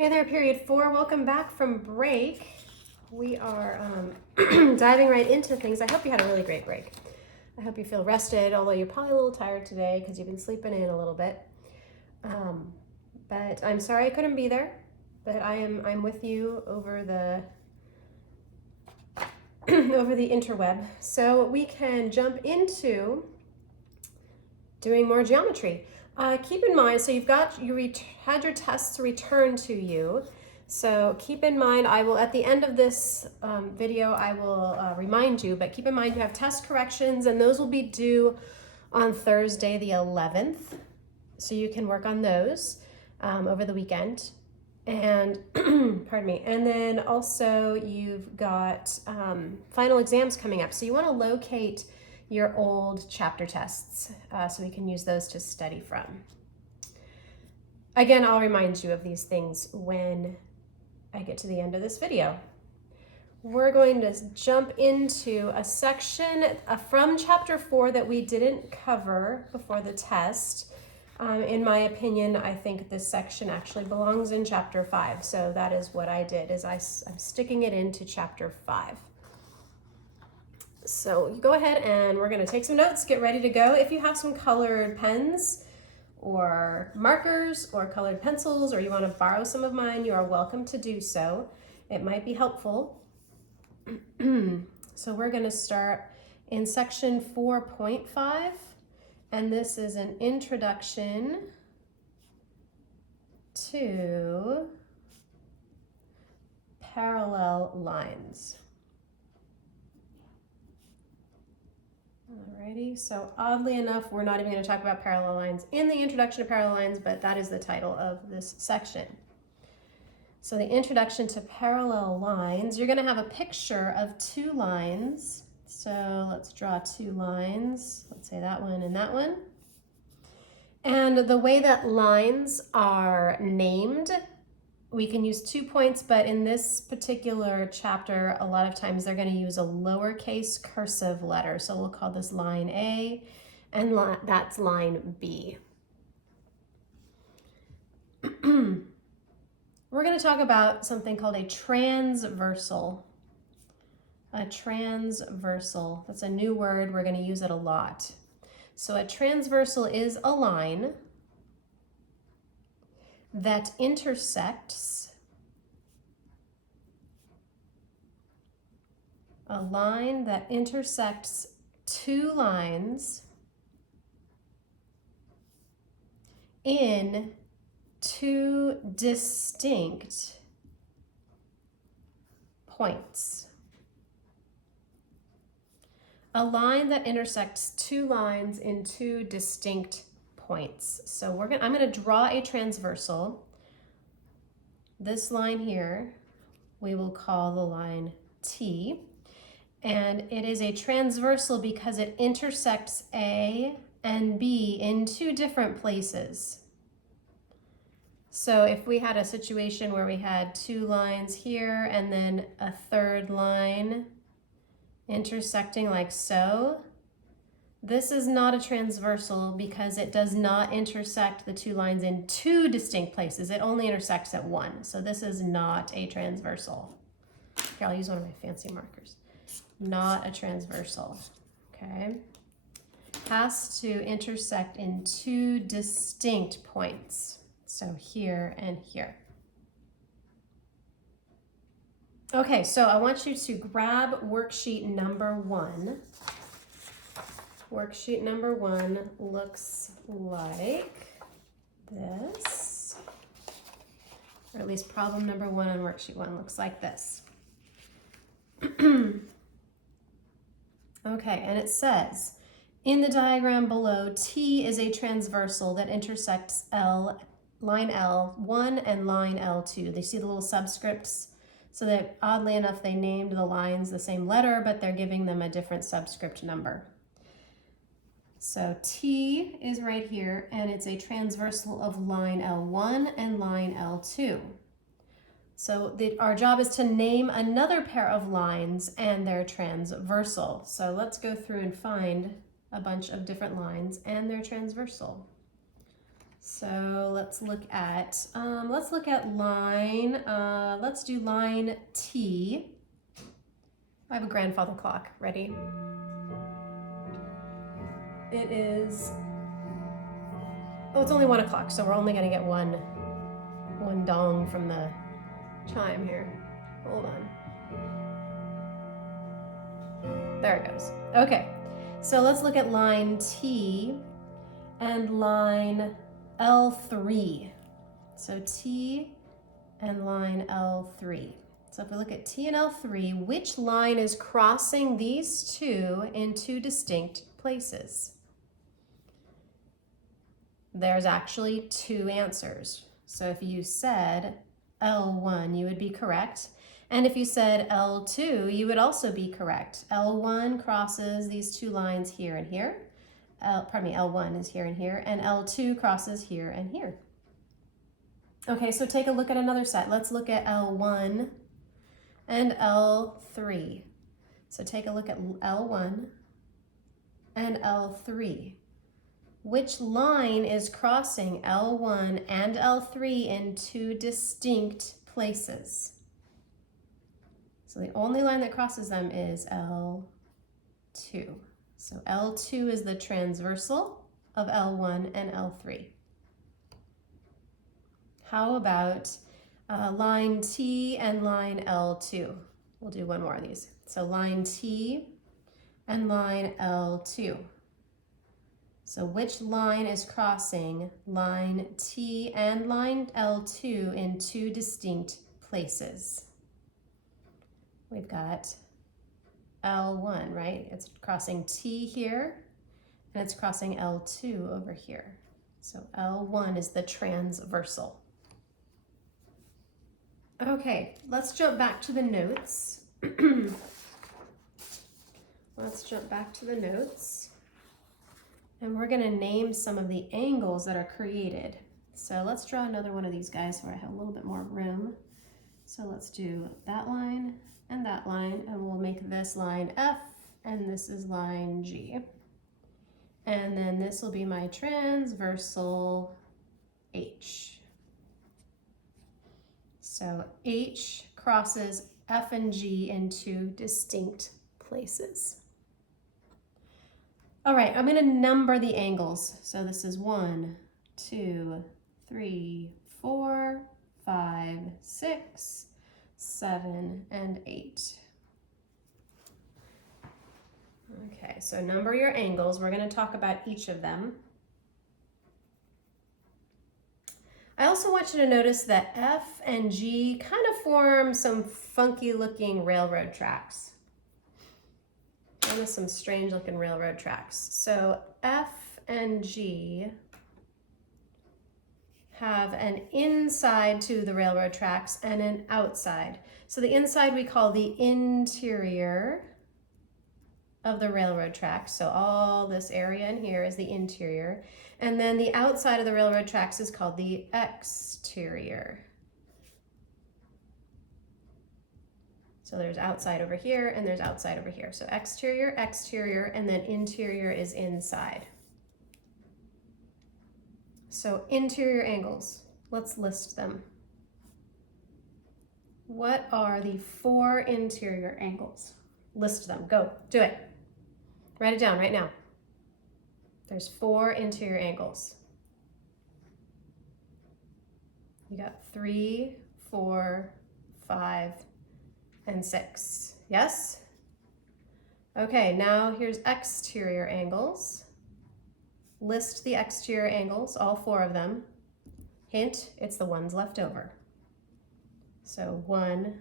Hey there, period 4. Welcome back from break. We are diving right into things. I hope you had a really great break. I hope you feel rested, although you're probably a little tired today because you've been sleeping in a little bit. But I'm sorry I couldn't be there. But I'm with you over the over the interweb, so we can jump into doing more geometry. Keep in mind, so you had your tests returned to you. So keep in mind, I will, at the end of this video, I will remind you, but keep in mind you have test corrections and those will be due on Thursday the 11th. So you can work on those over the weekend. And, pardon me, and then also you've got final exams coming up. So you wanna locate your old chapter tests so we can use those to study from. Again, I'll remind you of these things when I get to the end of this video. We're going to jump into a section from chapter 4 that we didn't cover before the test. In my opinion, I think this section actually belongs in chapter 5. So that is what I did, is I'm sticking it into chapter 5. So you go ahead and we're going to take some notes, get ready to go. If you have some colored pens or markers or colored pencils, or you want to borrow some of mine, you are welcome to do so. It might be helpful. So we're going to start in section 4.5, and this is an introduction to parallel lines. Alrighty, so oddly enough, we're not even going to talk about parallel lines in the introduction to parallel lines, but that is the title of this section. So the introduction to parallel lines, you're going to have a picture of two lines. So let's draw two lines. Let's say that one and that one. And the way that lines are named, we can use 2 points, but in this particular chapter, a lot of times they're going to use a lowercase cursive letter. So we'll call this line A, and that's line B. We're going to talk about something called a transversal. A transversal, that's a new word, we're going to use it a lot. So a transversal is a line that intersects two lines in two distinct points. A line that intersects two lines in two distinct points. So I'm going to draw a transversal. This line here, we will call the line T. And it is a transversal because it intersects A and B in two different places. So if we had a situation where we had two lines here and then a third line intersecting like so, this is not a transversal because it does not intersect the two lines in two distinct places. It only intersects at one. So this is not a transversal. Here, I'll use one of my fancy markers. Not a transversal, okay? Has to intersect in two distinct points. So here and here. Okay, so I want you to grab worksheet number 1. Worksheet number 1 looks like this, or at least problem number 1 on worksheet 1 looks like this. Okay, and it says, in the diagram below, T is a transversal that intersects line L1 and line L2. They see the little subscripts, so that oddly enough, they named the lines the same letter, but they're giving them a different subscript number. So T is right here, and it's a transversal of line L1 and line L2. So our job is to name another pair of lines and their transversal. So let's go through and find a bunch of different lines and their transversal. So let's look at line, let's do line T. I have a grandfather clock, ready? It is, oh, it's only 1 o'clock, so we're only gonna get one dong from the chime here. Hold on. There it goes. Okay, so let's look at line T and line L3. So T and line L3. So if we look at T and L3, which line is crossing these two in two distinct places? There's actually two answers. So if you said L1, you would be correct. And if you said L2, you would also be correct. L1 crosses these two lines here and here. L1 is here and here, and L2 crosses here and here. Okay, so take a look at another set. Let's look at L1 and L3. So take a look at L1 and L3. Which line is crossing L1 and L3 in two distinct places? So the only line that crosses them is L2. So L2 is the transversal of L1 and L3. How about line T and line L2? We'll do one more of these. So line T and line L2. So which line is crossing line T and line L2 in two distinct places? We've got L1, right? It's crossing T here, and it's crossing L2 over here. So L1 is the transversal. Okay, let's jump back to the notes. Let's jump back to the notes. And we're going to name some of the angles that are created. So let's draw another one of these guys where I have a little bit more room. So let's do that line, and we'll make this line F, and this is line G. And then this will be my transversal H. So H crosses F and G in two distinct places. All right, I'm gonna number the angles. So this is 1, 2, 3, 4, 5, 6, 7, and 8. Okay, so number your angles. We're going to talk about each of them. I also want you to notice that F and G kind of form some funky looking railroad tracks. Kind of some strange looking railroad tracks. So F and G have an inside to the railroad tracks and an outside. So the inside we call the interior of the railroad tracks. So all this area in here is the interior. And then the outside of the railroad tracks is called the exterior. So there's outside over here and there's outside over here. So exterior, exterior, and then interior is inside. So interior angles, let's list them. What are the 4 interior angles? List them, go, do it. Write it down right now. There's 4 interior angles. You got 3, 4, 5, and 6, yes? Okay, now here's exterior angles. List the exterior angles, all 4 of them. Hint, it's the ones left over. So 1,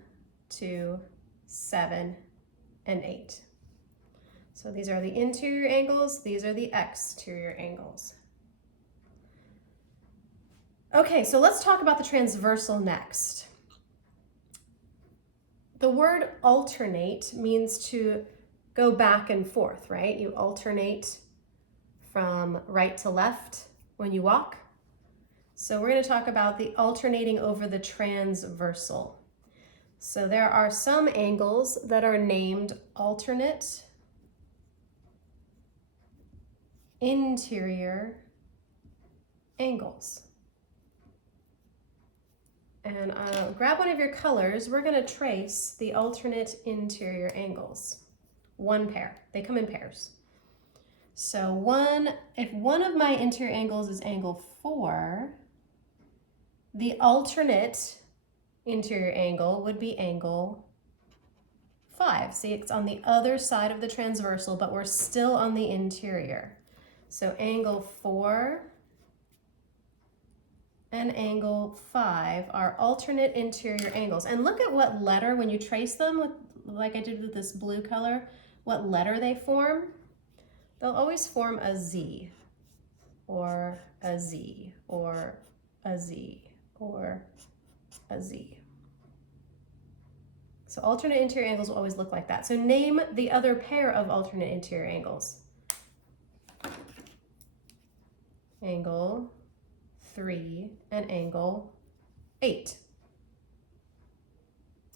2, 7, and 8. So these are the interior angles, these are the exterior angles. Okay, so let's talk about the transversal next. The word alternate means to go back and forth, right? You alternate from right to left when you walk. So we're going to talk about the alternating over the transversal. So there are some angles that are named alternate, interior, angles. And grab one of your colors. We're going to trace the alternate interior angles. One pair. They come in pairs. So if one of my interior angles is angle 4, the alternate interior angle would be angle 5. See, it's on the other side of the transversal, but we're still on the interior. So angle 4 and angle 5 are alternate interior angles. And look at what letter, when you trace them, like I did with this blue color, what letter they form. They'll always form a Z, or a Z, or a Z, or a Z. So alternate interior angles will always look like that. So name the other pair of alternate interior angles. Angle 3 and angle 8.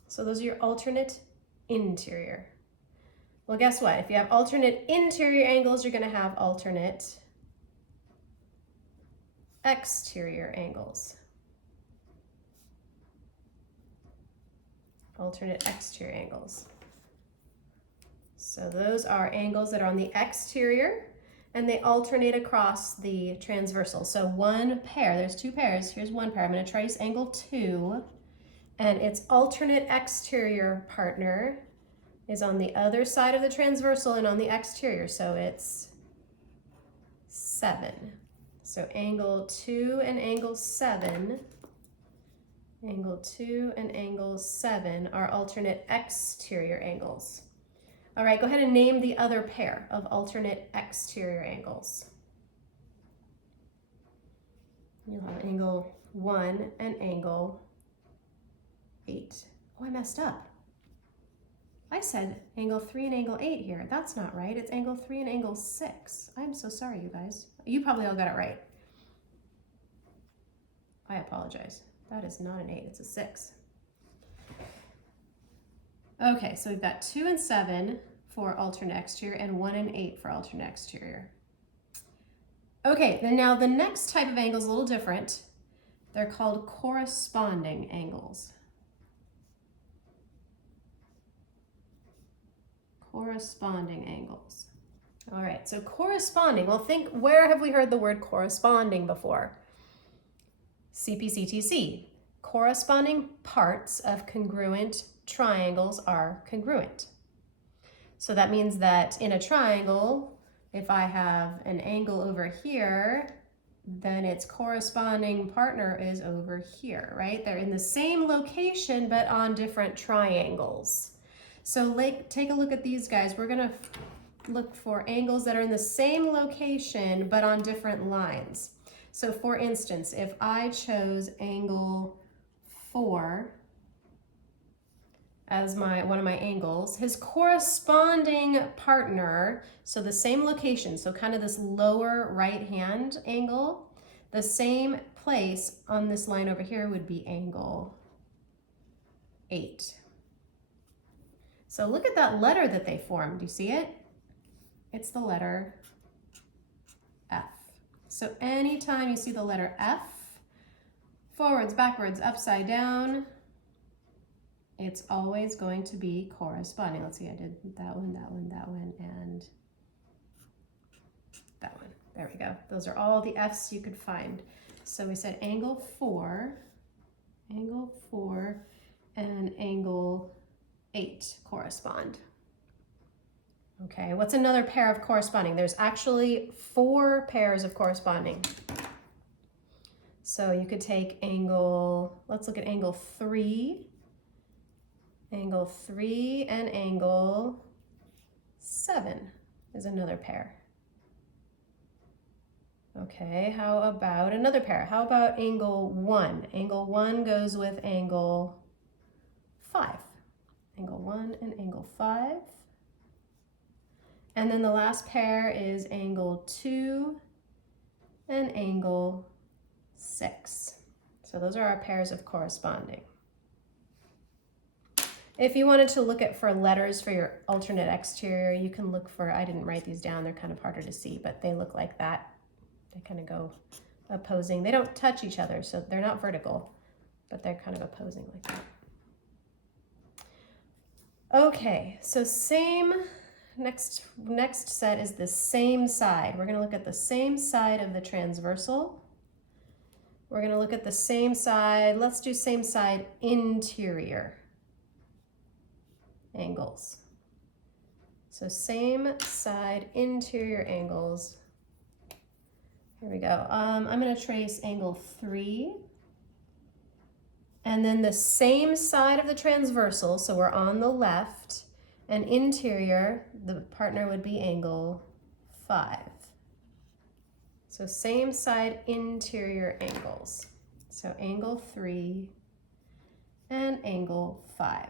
So those are your alternate interior. Well, guess what? If you have alternate interior angles, you're going to have alternate exterior angles. Alternate exterior angles. So those are angles that are on the exterior, and they alternate across the transversal. So one pair, there's two pairs. Here's one pair. I'm going to trace angle 2, and its alternate exterior partner is on the other side of the transversal and on the exterior. So it's 7. So angle 2 and angle 7, angle 2 and angle 7 are alternate exterior angles. All right, go ahead and name the other pair of alternate exterior angles. You'll have angle 1 and angle 8. Oh, I messed up. I said angle 3 and angle 8 here. That's not right. It's angle 3 and angle 6. I'm so sorry, you guys. You probably all got it right. I apologize. That is not an 8, it's a 6. Okay, so we've got 2 and 7 for alternate exterior and 1 and 8 for alternate exterior. Okay, then now the next type of angle is a little different. They're called corresponding angles. Corresponding angles. All right, so corresponding. Well, think, where have we heard the word corresponding before? CPCTC. Corresponding parts of congruent triangles are congruent. So that means that in a triangle, if I have an angle over here, then its corresponding partner is over here, right? They're in the same location, but on different triangles. So take a look at these guys. We're gonna look for angles that are in the same location, but on different lines. So for instance, if I chose angle 4 as one of my angles, his corresponding partner, so the same location, so kind of this lower right hand angle, the same place on this line over here would be angle 8. So look at that letter that they formed. Do you see it? It's the letter F. So anytime you see the letter F, forwards, backwards, upside down, it's always going to be corresponding. Let's see, I did that one, that one, that one, and that one. There we go. Those are all the F's you could find. So we said angle 4, and angle 8 correspond. Okay, what's another pair of corresponding? There's actually 4 pairs of corresponding. So you could take angle, let's look at angle 3 and angle 7 is another pair. Okay, how about another pair? How about angle 1? Angle 1 goes with angle 5. Angle 1 and angle 5. And then the last pair is angle 2 and angle 6. So those are our pairs of corresponding. If you wanted to look at for letters for your alternate exterior, you can look for, I didn't write these down, they're kind of harder to see, but they look like that. They kind of go opposing. They don't touch each other, so they're not vertical, but they're kind of opposing like that. Okay, so same, next set is the same side. We're going to look at the same side of the transversal. We're going to look at the same side. Let's do same side interior angles. So same side interior angles. Here we go. I'm going to trace angle 3. And then the same side of the transversal, so we're on the left, and interior, the partner would be angle 5. So same side interior angles. So angle 3 and angle 5.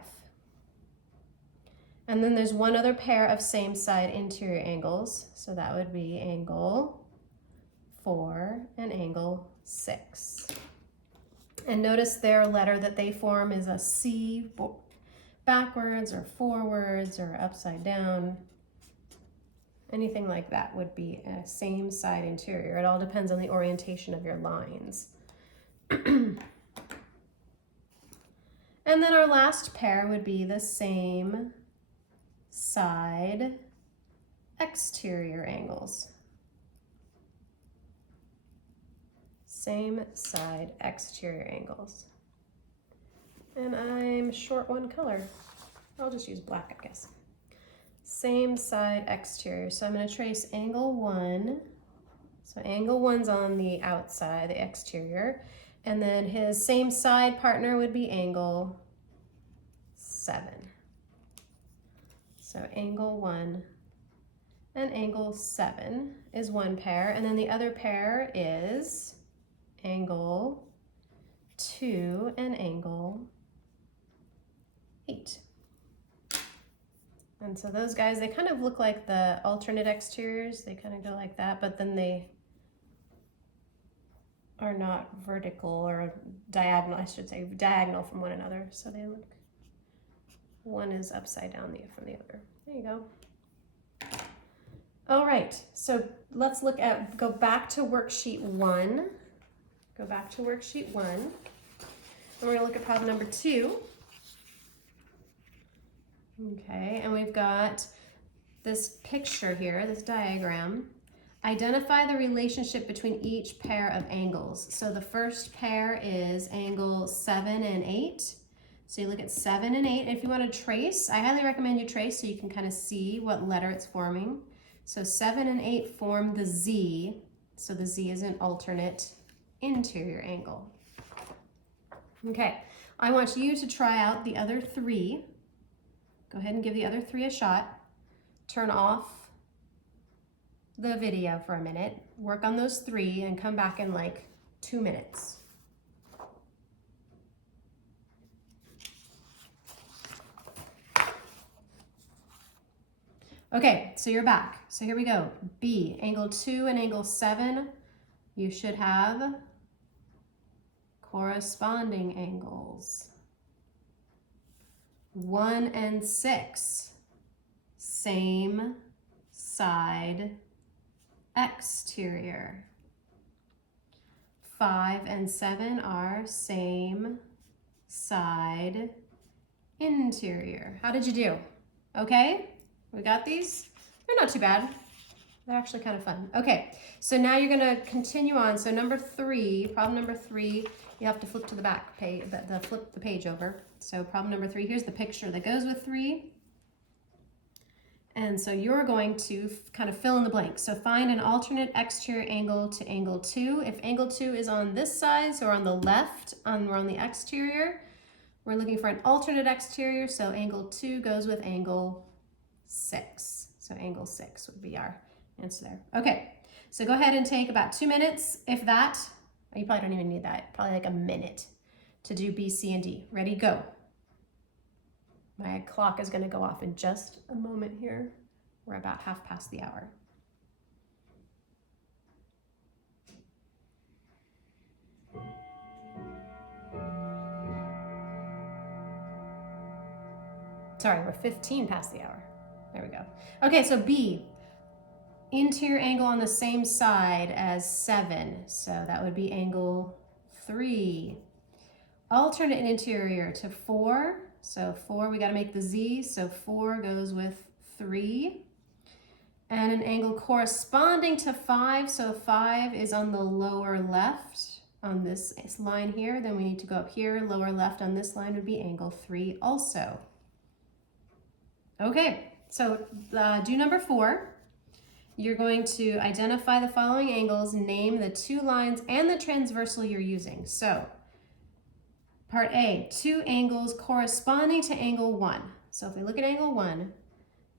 And then there's one other pair of same side interior angles. So that would be angle 4 and angle 6. And notice their letter that they form is a C backwards or forwards or upside down. Anything like that would be a same side interior. It all depends on the orientation of your lines. And then our last pair would be the same side exterior angles. Same side exterior angles. And I'm short one color. I'll just use black, I guess. Same side exterior. So I'm going to trace angle 1. So angle 1's on the outside, the exterior. And then his same side partner would be angle 7. So angle 1 and angle 7 is one pair. And then the other pair is angle 2 and angle 8. And so those guys, they kind of look like the alternate exteriors. They kind of go like that, but then they are not vertical or diagonal, I should say, diagonal from one another. So they look, one is upside down from the other. There you go. All right, so let's go back to worksheet 1. Go back to worksheet 1, and we're gonna look at problem number 2. Okay, and we've got this picture here, this diagram. Identify the relationship between each pair of angles. So the first pair is angle 7 and 8. So you look at 7 and 8. If you want to trace, I highly recommend you trace so you can kind of see what letter it's forming. So 7 and 8 form the Z. So the Z is an alternate interior angle. Okay, I want you to try out the other 3. Go ahead and give the other 3 a shot. Turn off the video for a minute, work on those 3, and come back in like 2 minutes. Okay, so you're back. So here we go. B, angle 2 and angle 7, you should have corresponding angles. 1 and 6, same side exterior. 5 and 7 are same side interior. How did you do? Okay, we got these? They're not too bad. They're actually kind of fun. Okay, so now you're gonna continue on. So number 3, problem number 3, you have to flip to the back page, flip the page over. So problem number 3, here's the picture that goes with 3. And so you're going to kind of fill in the blanks. So find an alternate exterior angle to angle 2. If angle 2 is on this side, so we're on the left, we're on the exterior, we're looking for an alternate exterior, so angle 2 goes with angle 6. So angle 6 would be our answer there. Okay, so go ahead and take about 2 minutes, if that. You probably don't even need that, probably like a minute to do B, C, and D. Ready, go. My clock is gonna go off in just a moment here. We're about 1/2 the hour. Sorry, we're 15 past the hour. There we go. Okay, so B, interior angle on the same side as 7. So that would be angle 3. Alternate interior to 4. So 4, we got to make the Z. So 4 goes with 3. And an angle corresponding to 5. So 5 is on the lower left on this line here. Then we need to go up here. Lower left on this line would be angle 3 also. Okay, so do number 4. You're going to identify the following angles, name the 2 lines and the transversal you're using. So part A, 2 angles corresponding to angle 1. So if we look at angle 1,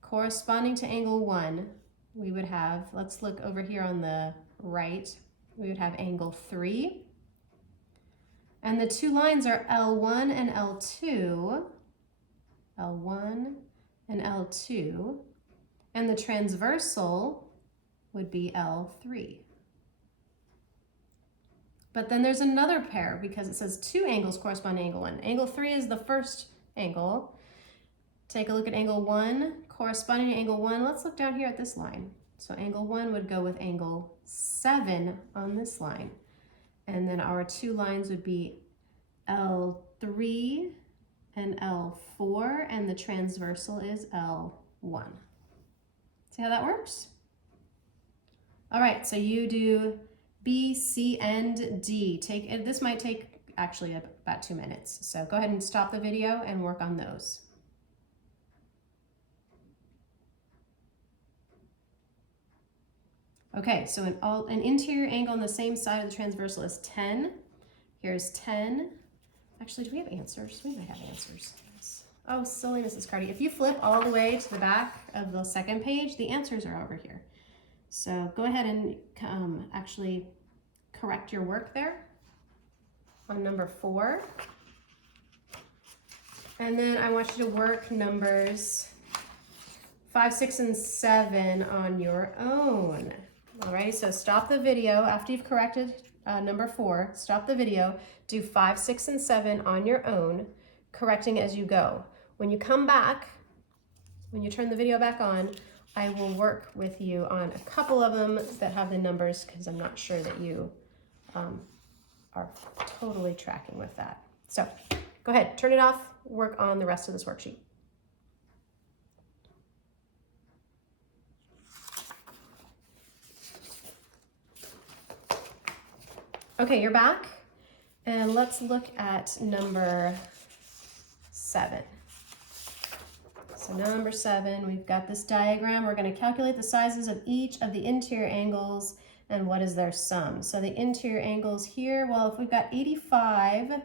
corresponding to angle 1, we would have, let's look over here on the right, we would have angle 3. And the 2 lines are L1 and L2. L1 and L2. And the transversal would be L3. But then there's another pair because it says 2 angles correspond to angle 1. Angle 3 is the first angle. Take a look at angle 1 corresponding to angle 1. Let's look down here at this line. So angle 1 would go with angle 7 on this line. And then our 2 lines would be L3 and L4, and the transversal is L1. See how that works? All right, so you do B, C, and D. This might take actually about 2 minutes. So go ahead and stop the video and work on those. Okay, so an interior angle on the same side of the transversal is 10. Here's 10. Actually, do we have answers? We might have answers. Oh, silly Mrs. Carty. If you flip all the way to the back of the second page, the answers are over here. So go ahead and actually correct your work there on number 4. And then I want you to work numbers 5, 6, and 7 on your own. All right, so stop the video after you've corrected number 4. Stop the video, do 5, 6, and 7 on your own, correcting as you go. When you come back, when you turn the video back on, I will work with you on a couple of them that have the numbers because I'm not sure that you are totally tracking with that. So go ahead, turn it off, work on the rest of this worksheet. Okay, you're back, and let's look at number 7. So number 7, we've got this diagram. We're going to calculate the sizes of each of the interior angles and what is their sum. So the interior angles here, well, if we've got 85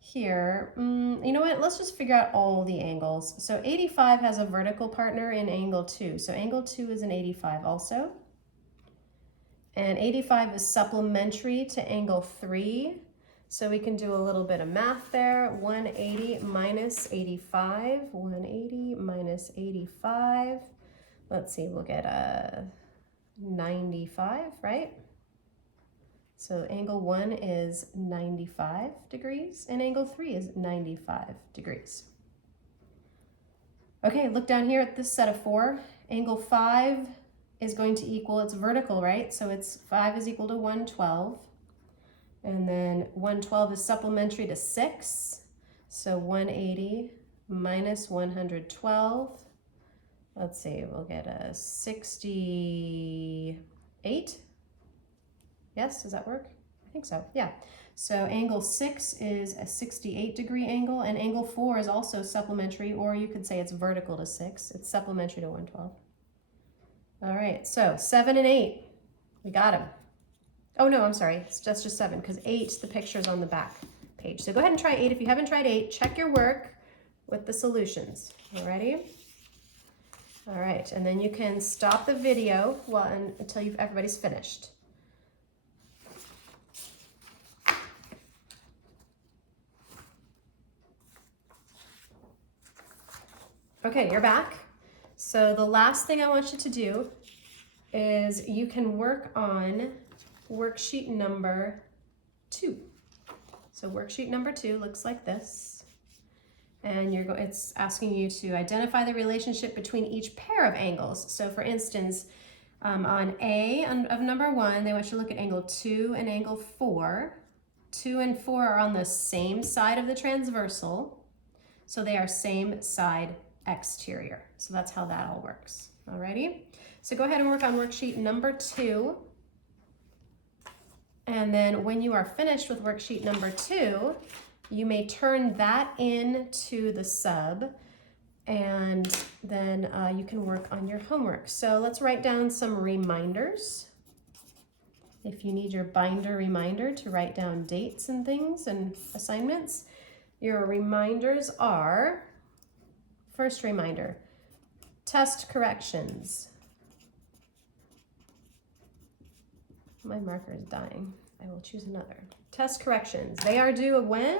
here, you know what, let's just figure out all the angles. So 85 has a vertical partner in angle 2. So angle 2 is an 85 also. And 85 is supplementary to angle 3. So we can do a little bit of math there. 180 minus 85. 180 minus 85. Let's see, we'll get a 95, right? So angle 1 is 95 degrees, and angle 3 is 95 degrees. Okay, look down here at this set of 4. Angle 5 is going to equal, it's vertical, right? So it's 5 is equal to 112. And then 112 is supplementary to 6. So 180 minus 112. Let's see, we'll get a 68. Yes, does that work? I think so, yeah. So angle 6 is a 68 degree angle, and angle 4 is also supplementary, or you could say it's vertical to 6. It's supplementary to 112. All right, so 7 and 8, we got them. Oh no, I'm sorry, that's just 7, because 8, the picture's on the back page. So go ahead and try 8. If you haven't tried 8, check your work with the solutions. You ready? All right, and then you can stop the video until everybody's finished. Okay, you're back. So the last thing I want you to do is you can work on worksheet number 2. So worksheet number 2 looks like this. And it's asking you to identify the relationship between each pair of angles. So for instance, On A of number 1, they want you to look at angle 2 and angle 4. 2 and 4 are on the same side of the transversal, so they are same side exterior. So that's how that all works. Alrighty? So go ahead and work on worksheet number 2. And then when you are finished with worksheet number 2, you may turn that into the sub, and then you can work on your homework. So let's write down some reminders. If you need your binder reminder to write down dates and things and assignments, your reminders are, first reminder, test corrections. My marker is dying. I will choose another. Test corrections. They are due when?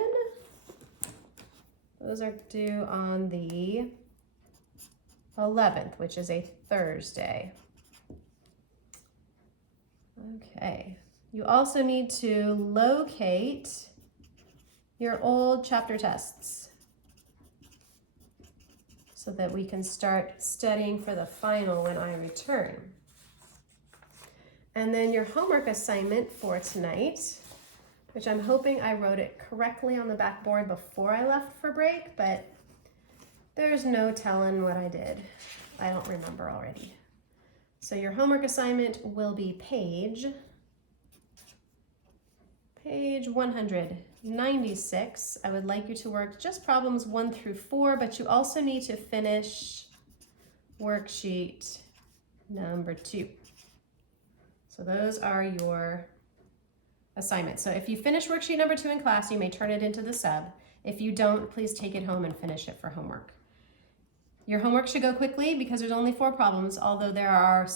Those are due on the 11th, which is a Thursday. Okay. You also need to locate your old chapter tests so that we can start studying for the final when I return. And then your homework assignment for tonight, which I'm hoping I wrote it correctly on the backboard before I left for break, but there's no telling what I did. I don't remember already. So your homework assignment will be page 196. I would like you to work just problems 1 through 4, but you also need to finish worksheet number 2. So those are your assignments. So if you finish worksheet number 2 in class, you may turn it into the sub. If you don't, please take it home and finish it for homework. Your homework should go quickly because there's only 4 problems, although there are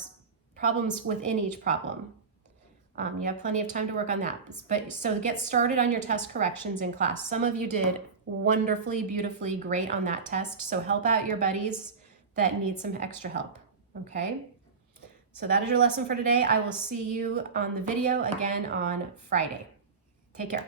problems within each problem. You have plenty of time to work on that. But so get started on your test corrections in class. Some of you did wonderfully, beautifully great on that test. So help out your buddies that need some extra help, okay? So that is your lesson for today. I will see you on the video again on Friday. Take care.